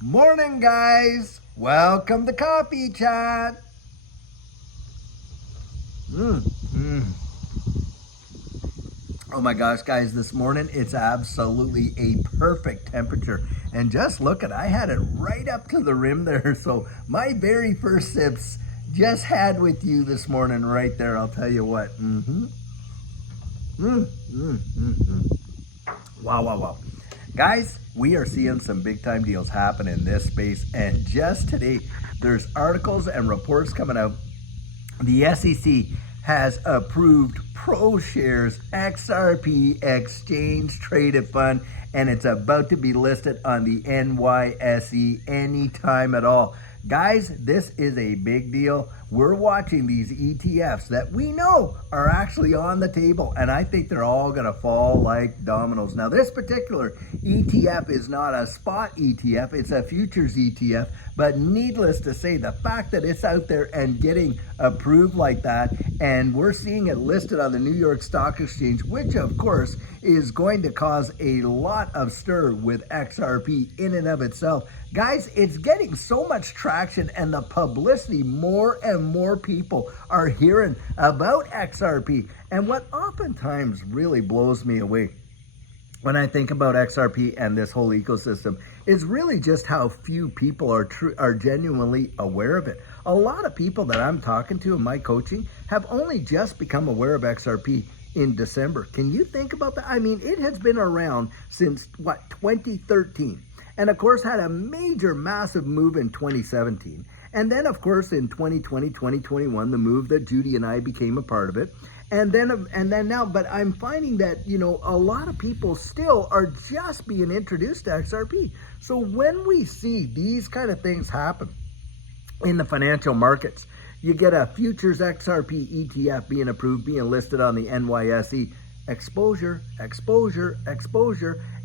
Morning, guys. Welcome to Coffee Chat. Mm, mm. Oh my gosh, guys, this morning it's absolutely a perfect temperature. And just look at, I had it right up to the rim there. So my very first sips just had with you this morning right there. I'll tell you what. Wow, wow, wow. Guys, we are seeing some big time deals happen in this space. And just today, there's articles and reports coming out. The SEC has approved ProShares XRP exchange traded fund, and it's about to be listed on the NYSE anytime at all. Guys, this is a big deal. We're watching these ETFs that we know are actually on the table, and I think they're all going to fall like dominoes. Now, this particular ETF is not a spot ETF, it's a futures ETF, but needless to say, the fact that it's out there and getting approved like that, and we're seeing it listed on the New York Stock Exchange, which of course is going to cause a lot of stir with XRP in and of itself. Guys, it's getting so much traction and the publicity, more and more people are hearing about XRP. And what oftentimes really blows me away when I think about XRP and this whole ecosystem is really just how few people are genuinely aware of it. A lot of people that I'm talking to in my coaching have only just become aware of XRP in December. Can you think about that? I mean, it has been around since, 2013. And of course had a major, massive move in 2017. And then of course in 2020, 2021, the move that Judy and I became a part of it. And then now, but I'm finding that, a lot of people still are just being introduced to XRP. So when we see these kind of things happen in the financial markets, you get a futures XRP ETF being approved, being listed on the NYSE, exposure,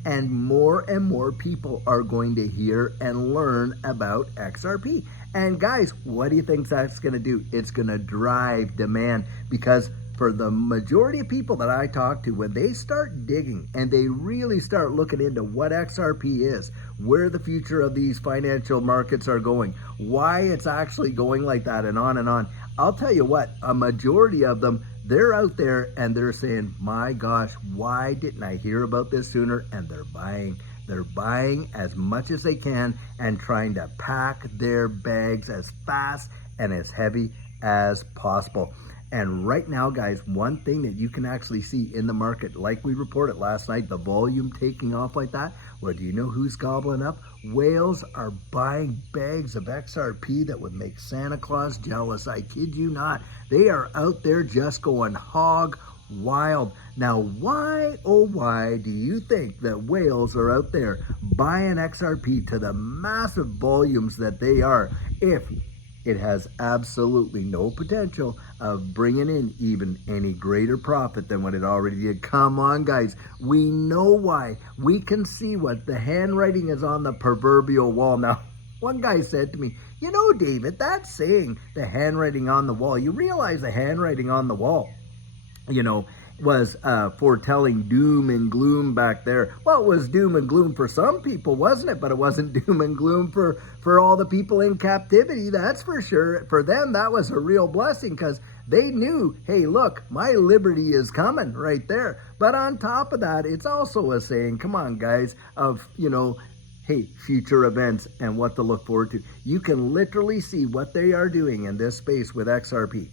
and more people are going to hear and learn about XRP. And guys, what do you think that's going to do? It's going to drive demand, because for the majority of people that I talk to, when they start digging and they really start looking into what XRP is, where the future of these financial markets are going, why it's actually going like that, and on, I'll tell you what, a majority of them, they're out there and they're saying, my gosh, why didn't I hear about this sooner? And they're buying. They're buying as much as they can and trying to pack their bags as fast and as heavy as possible. And right now, guys, one thing that you can actually see in the market, like we reported last night, the volume taking off like that, well, do you know who's gobbling up? Whales are buying bags of XRP that would make Santa Claus jealous. I kid you not. They are out there just going hog wild. Now, why, oh why, do you think that whales are out there buying XRP to the massive volumes that they are, if it has absolutely no potential of bringing in even any greater profit than what it already did? Come on, guys. We know why. We can see what the handwriting is on the proverbial wall. Now, one guy said to me, David, that's saying the handwriting on the wall. You realize the handwriting on the wall, was foretelling doom and gloom back there. Well, it was doom and gloom for some people, wasn't it? But it wasn't doom and gloom for all the people in captivity, that's for sure. For them, that was a real blessing, because they knew, hey, look, my liberty is coming right there. But on top of that, it's also a saying, come on, guys, of, hey, future events and what to look forward to. You can literally see what they are doing in this space with XRP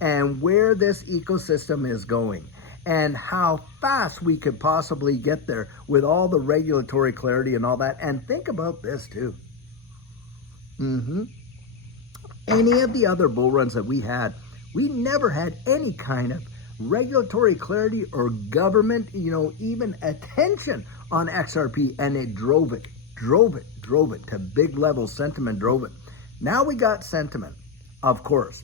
and where this ecosystem is going, and how fast we could possibly get there with all the regulatory clarity and all that. And think about this too. Any of the other bull runs that we had, we never had any kind of regulatory clarity or government, even attention on XRP, and it drove it to big levels. Sentiment drove it. Now we got sentiment, of course.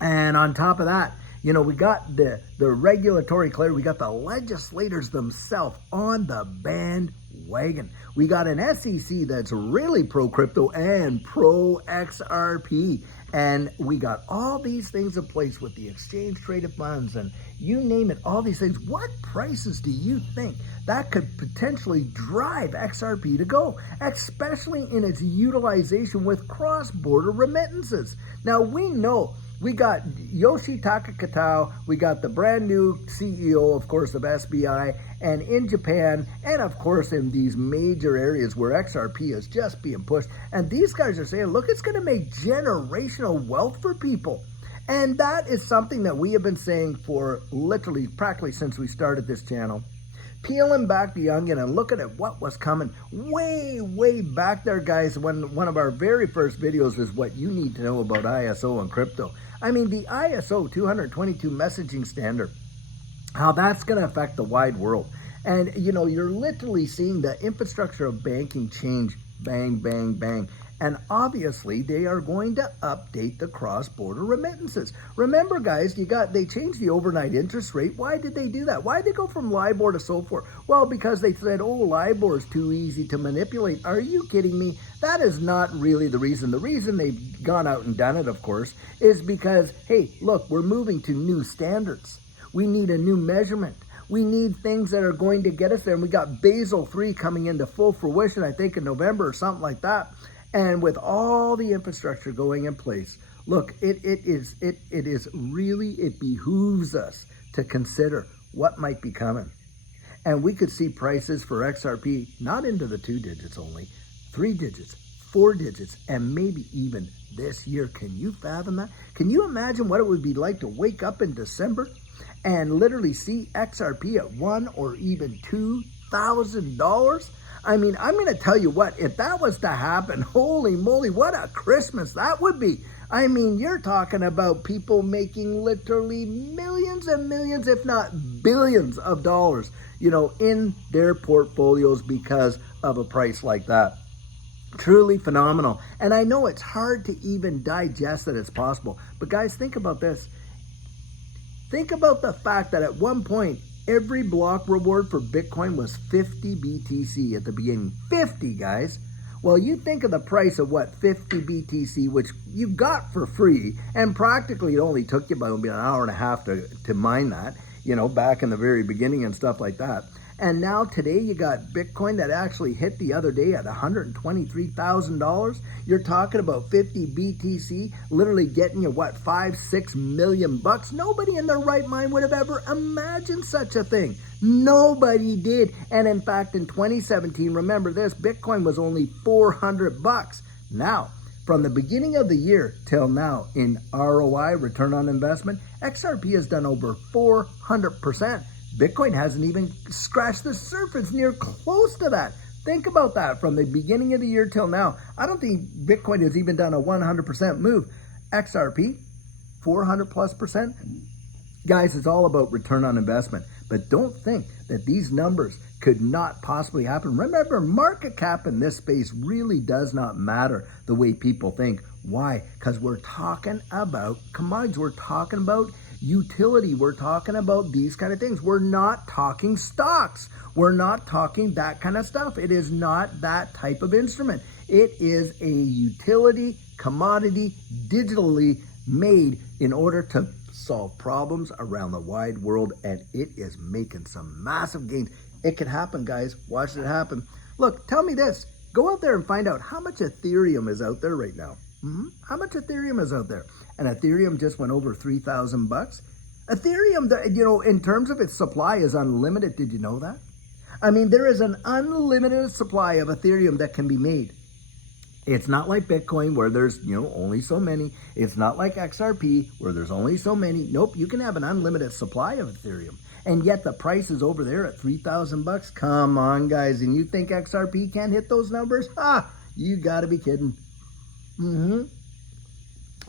And on top of that, we got the regulatory clarity. We got the legislators themselves on the bandwagon. We got an SEC that's really pro-crypto and pro-XRP. And we got all these things in place with the exchange traded funds and you name it, all these things. What prices do you think that could potentially drive XRP to go, especially in its utilization with cross-border remittances? Now, we know we got Yoshitaka Katao, we got the brand new CEO, of course, of SBI, and in Japan, and of course in these major areas where XRP is just being pushed. And these guys are saying, look, it's going to make generational wealth for people. And that is something that we have been saying for literally, practically since we started this channel. Peeling back the onion and looking at what was coming way back there, guys, when one of our very first videos is what you need to know about ISO and crypto. I mean, the ISO 222 messaging standard, how that's going to affect the wide world. And, you know, you're literally seeing the infrastructure of banking change, bang, bang, bang. And obviously, they are going to update the cross-border remittances. Remember, guys, they changed the overnight interest rate. Why did they do that? Why did they go from LIBOR to SOFR? Well, because they said, oh, LIBOR is too easy to manipulate. Are you kidding me? That is not really the reason. The reason they've gone out and done it, of course, is because, hey, look, we're moving to new standards. We need a new measurement. We need things that are going to get us there. And we got Basel III coming into full fruition, I think, in November or something like that. And with all the infrastructure going in place, look, it behooves us to consider what might be coming. And we could see prices for XRP not into the 2 digits only, 3 digits, 4 digits, and maybe even this year. Can you fathom that? Can you imagine what it would be like to wake up in December and literally see XRP at $1,000 or even $2,000? I mean, I'm going to tell you what, if that was to happen, holy moly, what a Christmas that would be. I mean, you're talking about people making literally millions and millions, if not billions of dollars, you know, in their portfolios because of a price like that. Truly phenomenal. And I know it's hard to even digest that it's possible. But guys, think about this. Think about the fact that at one point, every block reward for Bitcoin was 50 BTC at the beginning. 50, guys. Well, you think of the price of what, 50 BTC, which you got for free, and practically it only took you about an hour and a half to mine that, you know, back in the very beginning and stuff like that. And now today you got Bitcoin that actually hit the other day at $123,000. You're talking about 50 BTC, literally getting you, what, 5-6 million bucks? Nobody in their right mind would have ever imagined such a thing. Nobody did. And in fact, in 2017, remember this, Bitcoin was only 400 bucks. Now, from the beginning of the year till now in ROI, return on investment, XRP has done over 400%. Bitcoin hasn't even scratched the surface, near close to that. Think about that from the beginning of the year till now. I don't think Bitcoin has even done a 100% move. XRP, 400+%. Guys, it's all about return on investment. But don't think that these numbers could not possibly happen. Remember, market cap in this space really does not matter the way people think. Why? Because we're talking about commodities. We're talking about utility. We're talking about these kind of things. We're not talking stocks. We're not talking that kind of stuff. It is not that type of instrument. It is a utility commodity digitally made in order to solve problems around the wide world, and it is making some massive gains. It can happen, guys. Watch it happen. Look, tell me this. Go out there and find out how much Ethereum is out there right now. How much Ethereum is out there? And Ethereum just went over 3,000 bucks. Ethereum, you know, in terms of its supply is unlimited. Did you know that? I mean, there is an unlimited supply of Ethereum that can be made. It's not like Bitcoin where there's, you know, only so many. It's not like XRP where there's only so many. Nope, you can have an unlimited supply of Ethereum. And yet the price is over there at 3,000 bucks. Come on, guys. And you think XRP can't hit those numbers? You gotta be kidding.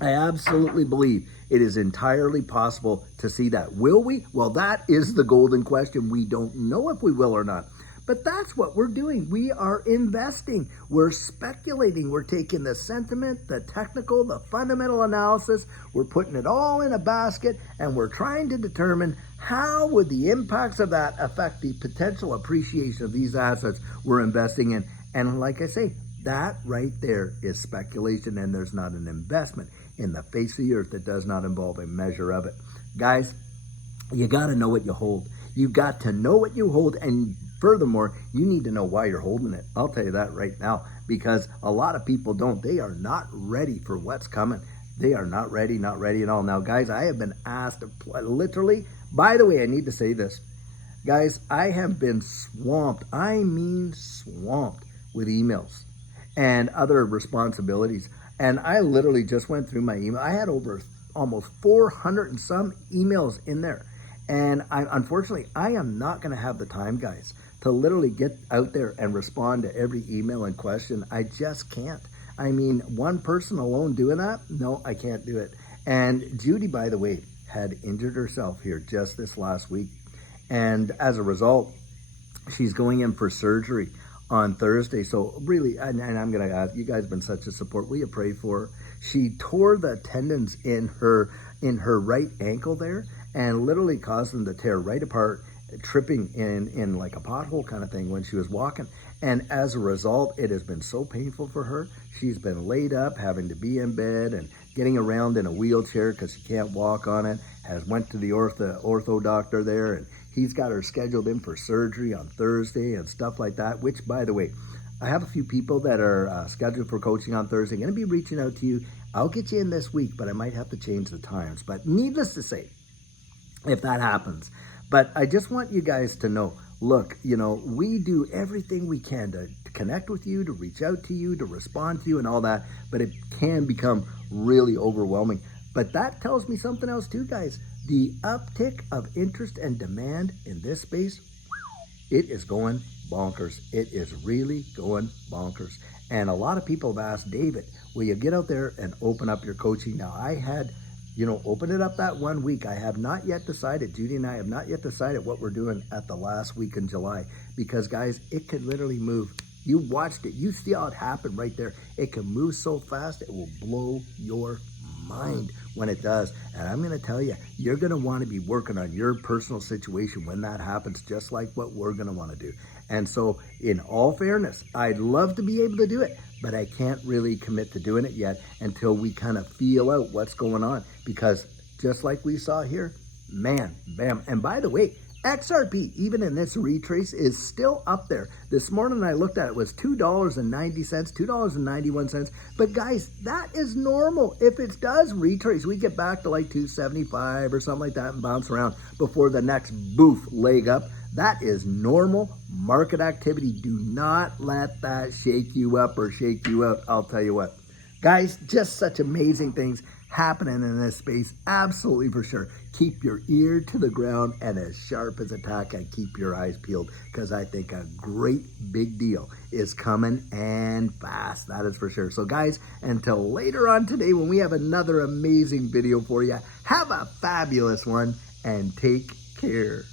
I absolutely believe it is entirely possible to see that. Will we? Well, that is the golden question. We don't know if we will or not. But that's what we're doing. We are investing. We're speculating. We're taking the sentiment, the technical, the fundamental analysis. We're putting it all in a basket, and we're trying to determine how would the impacts of that affect the potential appreciation of these assets we're investing in. And like I say, That right there is speculation, and there's not an investment in the face of the earth that does not involve a measure of it. Guys, you got to know what you hold. You've got to know what you hold, and furthermore, you need to know why you're holding it. I'll tell you that right now, because a lot of people don't. They are not ready for what's coming. They are not ready at all. Now, guys, I have been asked, literally, by the way, I need to say this. Guys, I have been swamped, I mean swamped, with emails and other responsibilities. And I literally just went through my email. I had over almost 400 and some emails in there. And unfortunately, I am not going to have the time, guys, to literally get out there and respond to every email and question. I just can't. I mean, one person alone doing that? No, I can't do it. And Judy, by the way, had injured herself here just this last week. And as a result, she's going in for surgery on Thursday. So really, and I'm going to ask, you guys have been such a support. Will you pray for her? She tore the tendons in her right ankle there and literally caused them to tear right apart, tripping in like a pothole kind of thing when she was walking. And as a result, it has been so painful for her. She's been laid up, having to be in bed and getting around in a wheelchair because she can't walk on it. Has went to the ortho doctor there, and he's got her scheduled in for surgery on Thursday and stuff like that, which, by the way, I have a few people that are scheduled for coaching on Thursday. I'm going to be reaching out to you. I'll get you in this week, but I might have to change the times. But needless to say, if that happens. But I just want you guys to know, look, you know, we do everything we can to connect with you, to reach out to you, to respond to you and all that, but it can become really overwhelming. But that tells me something else too, guys. The uptick of interest and demand in this space, it is going bonkers. It is really going bonkers. And a lot of people have asked, David, will you get out there and open up your coaching? Now, I had, open it up that 1 week. I have not yet decided, Judy and I have not yet decided what we're doing at the last week in July, because guys, it could literally move. You watched it. You see how it happened right there. It can move so fast, it will blow your mind when it does. And I'm going to tell you, you're going to want to be working on your personal situation when that happens, just like what we're going to want to do. And so in all fairness, I'd love to be able to do it, but I can't really commit to doing it yet until we kind of feel out what's going on, because just like we saw here, man, bam. And by the way, XRP, even in this retrace, is still up there. This morning I looked at it, was $2.90, $2.91. But guys, that is normal. If it does retrace, we get back to like 275 or something like that and bounce around before the next boof leg up. That is normal market activity. Do not let that shake you up or shake you out. I'll tell you what. Guys, just such amazing things happening in this space. Absolutely, for sure. Keep your ear to the ground and as sharp as a tack, and keep your eyes peeled, because I think a great big deal is coming, and fast. That is for sure. So guys, until later on today when we have another amazing video for you, have a fabulous one and take care.